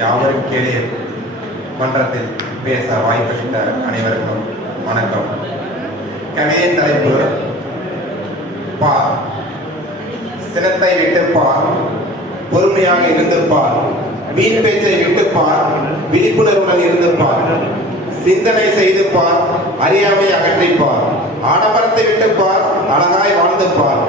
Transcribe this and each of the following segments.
யாவரும் கேளீர் மன்றத்தில் பேச வாய்ப்பளித்த அனைவருக்கும் வணக்கம். கவிதையின் தலைப்பு பார். சினத்தை விட்டு பார், பொறுமையாக இருந்து பார், வீண் பேச்சை விட்டு பார், விழிப்புணர்வுடன் இருந்து பார், சிந்தனை செய்து பார், அறியாமை அகற்றி பார், ஆடம்பரத்தை விட்டு பார், அழகாய் வாழ்ந்து பார்,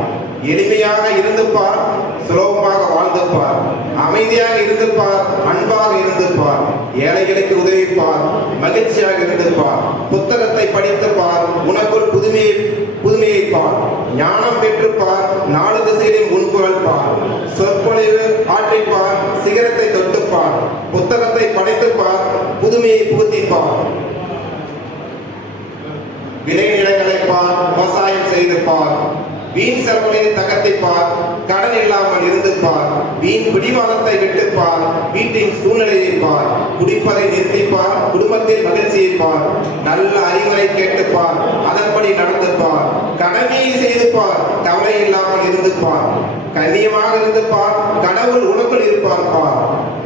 எளிமையாக இருந்து பார், சுலபமாக வாழ்ந்து பார், அமைதியாக இருந்து பார், அன்பாக இருந்து பார், ஏழைகளுக்கு உதவி பார், மகிழ்ச்சியாக இருந்து பார், புத்தகத்தை படித்து பார், உனக்குள் புதுமையை பார், ஞானம் பெற்று பார், நாலு திசையிலும் முன்குரல் பார், சொற்பொழிவு ஆற்றிப்பார், சிகரத்தை தொட்டுப்பார், புத்தகத்தை படித்து பார், புதுமையை புகுத்தி பார், விளைநிலங்களை பார், விவசாயம் செய்து பார், வீண் செலவுகளில் தகர்த்திப்பார், கடன் இல்லாமல் இருந்து பார், வீண் பிடிவாதத்தை விட்டு பார், வீட்டின் சூழ்நிலையை பார், குடிப்பதை நிறுத்திப்பார், குடும்பத்தில் மகிழ்ச்சியை பார், நல்ல அறிவுரை கேட்டுப்பார், அதன்படி நடந்து பார், கடமையை செய்து பார், கவலை இல்லாமல் இருந்து பார், கண்ணியமாக இருந்து பார், கடவுள் உனக்குள் இருப்பார் பார்,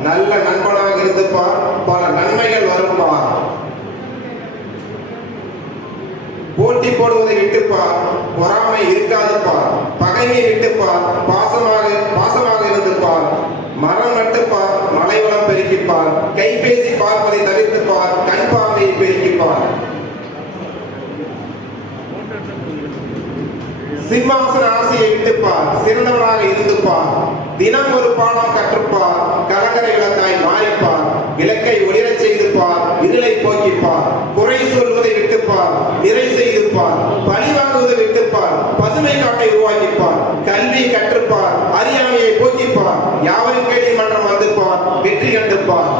நல்ல நண்பனாக இருந்து பார், பல நன்மைகள் வரும் பார், போட்டி போடுவதை விட்டுப்பார், பொறாமை இருக்காது பார், பகைமை விட்டுப்பார், பாசமாக இருந்து பார், மரம் நட்டுப்பார், மலைவளம் பெருக்கிப்பார், கைபேசி பார்ப்பதை தவிர்த்து பார், கண் பார்வையை பெருக்கிப்பார், சிம்மாசன ஆசையை விட்டுப்பார், சிறந்தவனாக இருந்து பார், தினம் ஒரு பாடம் கற்றுப்பார், கலங்கரை விளக்காய் மாறிப்பார், விளக்கை ஒளிரச் செய்து பார், இருளை போக்கிப்பார், குறை சொல்வதை விட்டுப்பார், நிறை செய்து பார், பழி வாங்குவதை விட்டுப்பார், பசுமை காட்டை உருவாக்கிப்பார், கல்வி கற்றுப்பார், அறியாமையை போக்கிப்பார், யாவரும் கேள்வி மன்றம் வந்துப்பார், வெற்றி கண்டுப்பார்.